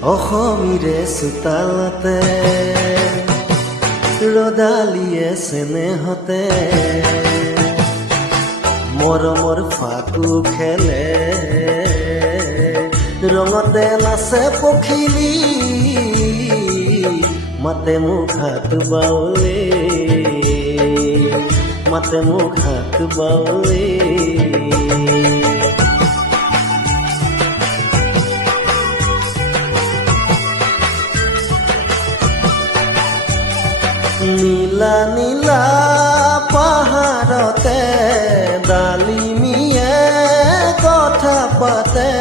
অসমীৰে চোতালতে ৰদালিয়ে চেনেহতে মৰমৰ ফাকু খেলে ৰঙতে নাচে পখিলী মাতে মোক হাত বাউলে মাতে মোক হাত বাউলে নীলা নীলা পাহাৰতে ডালিমিয়ে কথা পাতে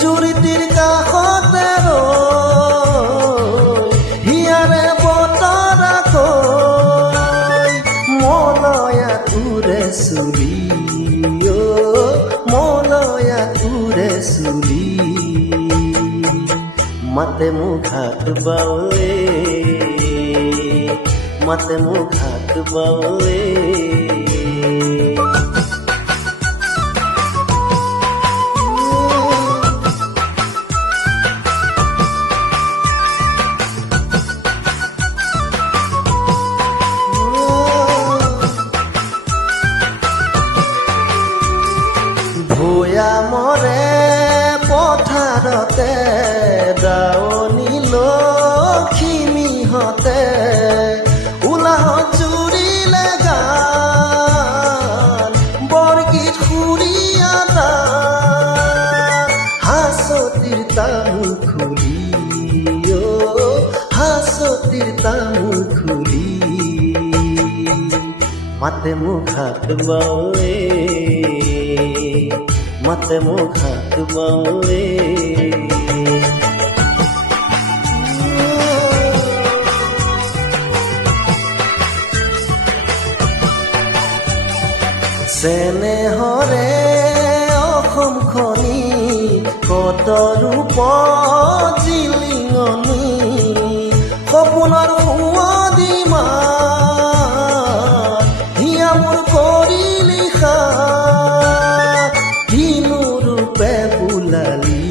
জুৰিটিৰ কাষতে হিয়াৰে বতৰা কৈ মলয়া উৰে চুলি মলয়া উৰে চুলি মাতে মোক হাত বাউলে মাতে মোক হাত বাউলে ভূয়া মৰে পথাৰতে দাৱনী লখিমীহঁতে উলাহত জুৰিলে গান বৰগীত সুৰীয়া হাঁচতিৰ তামোল খুলি হাঁচতিৰ তামোল খুলি মাতে মোক হাত বাউলে মাতে মোক হাত বাউলে চেনেহৰে অসমখনি কত ৰূপ জিলিঙনি সপোনৰ সুৱদিমা হিয়া মোৰ কৰিলি কিনো ৰূপে বোলালি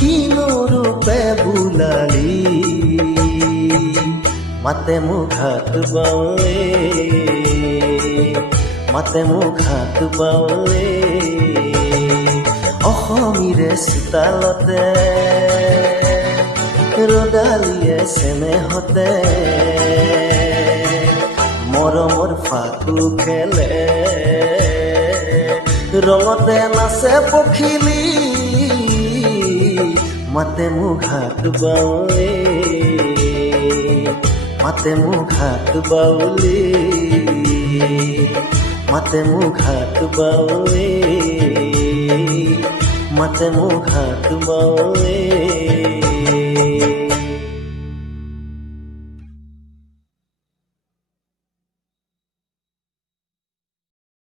কিনো ৰূপে বোলালি মাতে মোক হাত বাউলে মাতে মোক হাত বাউলে অসমীৰে চোতালতে ৰদালিয়ে চেনেহতে মৰমৰ ফাকু খেলে ৰঙতে নাচে পখিলী মাতে মোক হাত বাউলে মাতে মোক হাত বাউলে মাতে মোক হাত বাউলে মাতে মোক হাত বাউলে